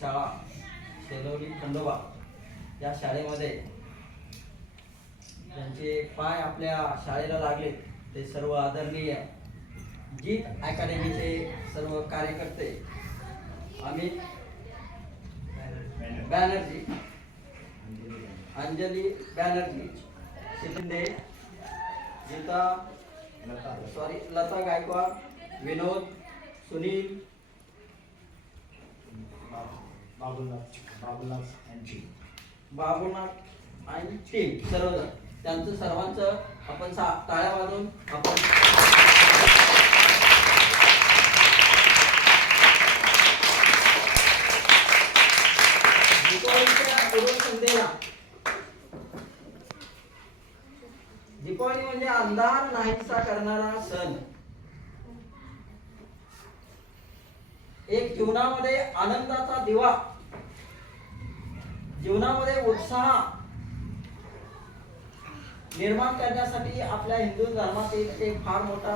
शाळा शेलवली खंडोबा या शाळेमध्ये ज्यांचे पाय आपल्या शाळेला लागले ते सर्व आदरणीय जीत अकॅडमीचे सर्व कार्यकर्ते, अमित बॅनर्जी, अंजली बॅनर्जी, शिंदे, लता गायकवाड, विनोद, सुनील, बाबूनाथ आणि टीम सर्वजण त्यांचं सर्वांचं आपण टाळ्या वाजवून आपण दीपावली म्हणजे अंधार नाहीसा करणारा सण, एक जीवनामध्ये आनंदाचा दिवा, जीवनामध्ये उत्साह निर्माण करण्यासाठी आपल्या हिंदू धर्मातील एक फार मोठा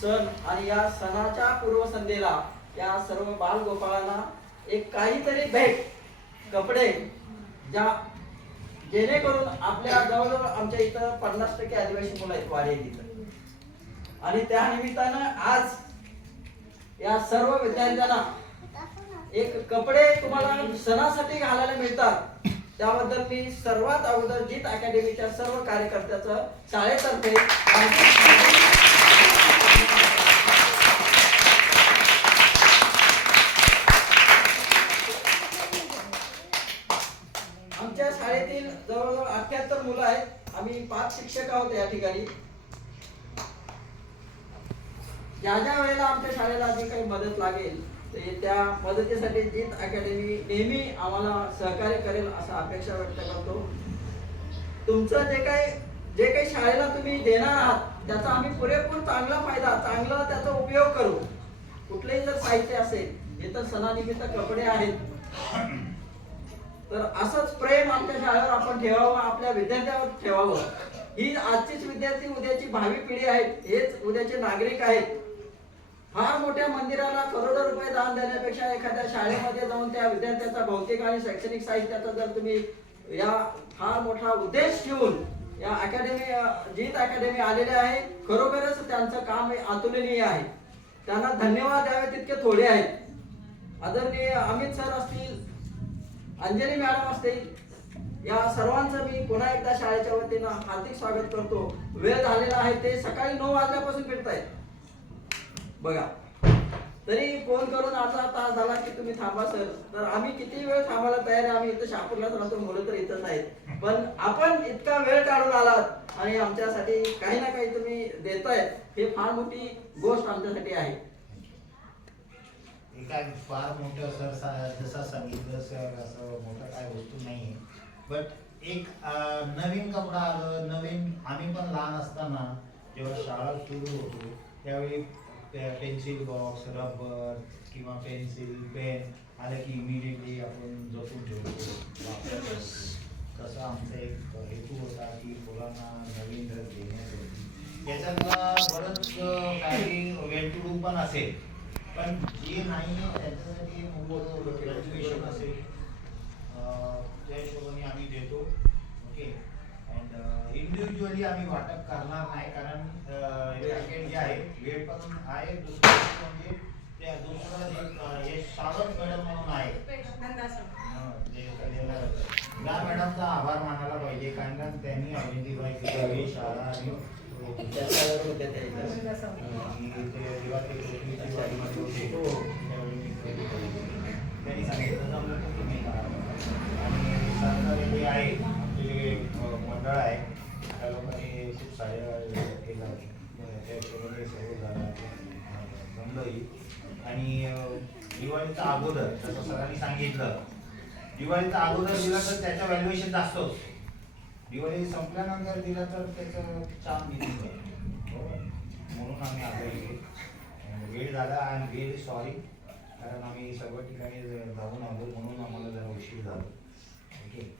सण आणि या सणाच्या पूर्वसंध्येला या सर्व बालगोपाळांना एक काहीतरी भेट, कपडे, जेणेकरून आपल्या जवळजवळ आमच्या इथं 50% आदिवासी मुलं आहेत वाडे इथं, आणि त्या निमित्तानं आज या सर्व विद्यार्थ्यांना एक कपडे तुम्हाला सणासाठी घालायला मिळतात, त्याबद्दल मी सर्वात अगोदर जीत अकॅडमीच्या सर्व कार्यकर्त्याचं शाळेतर्फे आमच्या शाळेतील जवळजवळ 78 मुलं आहेत. आम्ही 5 शिक्षक आहोत या ठिकाणी. ज्या ज्या वेळेला आमच्या शाळेला जी काही मदत लागेल त्या मदतीसाठी जीत अकॅडमी नेहमी आम्हाला सहकार्य करेल असं अपेक्षा व्यक्त करतो. तुमचं जे काही शाळेला तुम्ही देणार आहात त्याचा आम्ही पुरेपूर चांगला फायदा, चांगला त्याचा उपयोग करू. कुठलेही जर साहित्य असेल, इतर सणानिमित्त कपडे आहेत, तर असंच प्रेम आमच्या शाळेवर आपण ठेवावं, आपल्या विद्यार्थ्यांवर ठेवावं. ही आजचीच विद्यार्थी उद्याची भावी पिढी आहेत, हेच उद्याचे नागरिक आहेत. फार मोठ्या मंदिराला करोडो रुपये दान देण्यापेक्षा एखाद्या शाळेमध्ये जाऊन त्या विद्यार्थ्याचा भौतिक आणि शैक्षणिक साहित्याचा जर तुम्ही या फार मोठा उद्देश ठेवून या अकॅडमी जीत अकॅडमी आलेले आहे, खरोखरच त्यांचं काम अतुलनीय आहे. त्यांना धन्यवाद द्यावे तितके थोडे आहेत. आदरणीय अमित सर असतील, अंजली मॅडम असतील, या सर्वांचं मी पुन्हा एकदा शाळेच्या वतीनं हार्दिक स्वागत करतो. वेळ झालेला आहे, ते सकाळी 9 वाजल्यापासून फिरतायत बघा, तरी फोन करून अर्धा तास झाला की तुम्ही थांबा सर. तर आम्ही किती वेळ थांबायला तयार आहे. आम्ही इथं शहापूरलाच राहतो, मुलं तर इथंच आहेत, पण आपण इतका वेळ काढून आलात आणि आमच्यासाठी काही ना काही तुम्ही देतायत, हे फार मोठी गोष्ट आमच्यासाठी आहे. काय फार मोठं सर जसं सांगितलं सर, असं मोठं काय वस्तू नाही आहे. बट एक नवीन कपडा आलं, नवीन. आम्ही पण लहान असताना जेव्हा शाळा सुरू होतो त्यावेळी पेन्सिल बॉक्स, रबर किंवा पेन्सिल, पेन आलं की इमिडिएटली आपण जपून ठेवतो. तसं आमचा एक हेतू होता की मुलांना नवीन ड्रेस देण्यासाठी. याच्यातला बरंच काही वेल टू डू पण असेल, पण जे नाही त्यांच्यासाठी ग्रॅज्युएशन असेल त्या हिशोबाने आम्ही देतो. ओके, अँड इंडिव्हिज्युअली आम्ही वाटप करणार नाही, कारण पॅकेट जे आहे वेळ पण आहे. दुसरं म्हणजे त्या दुसरं एक सावंत मॅडम म्हणून आहे, त्या मॅडमचा आभार मानायला पाहिजे, कारण त्यांनी आयडेंटिफाय केली शाळा आणि त्यांनी सांगितलं आणि सरकार जे आहे आमचे मंडळ आहे त्या लोकांनी खूप साऱ्या केला, त्या हिशोबाने सर्व झाला जमलंही. आणि दिवाळीच्या अगोदर जसं सरांनी सांगितलं, दिवाळीचा अगोदर दिला तर त्याचं व्हॅल्युएशन जास्त होतं, दिवाळी संपल्यानंतर दिला तर त्याचं छान दिसतं. म्हणून आम्ही आलो. वेळ झाला, आय एम व्हेरी सॉरी, कारण आम्ही सर्व ठिकाणी जाऊन आलो म्हणून आम्हाला जरा उशीर झाला. ओके.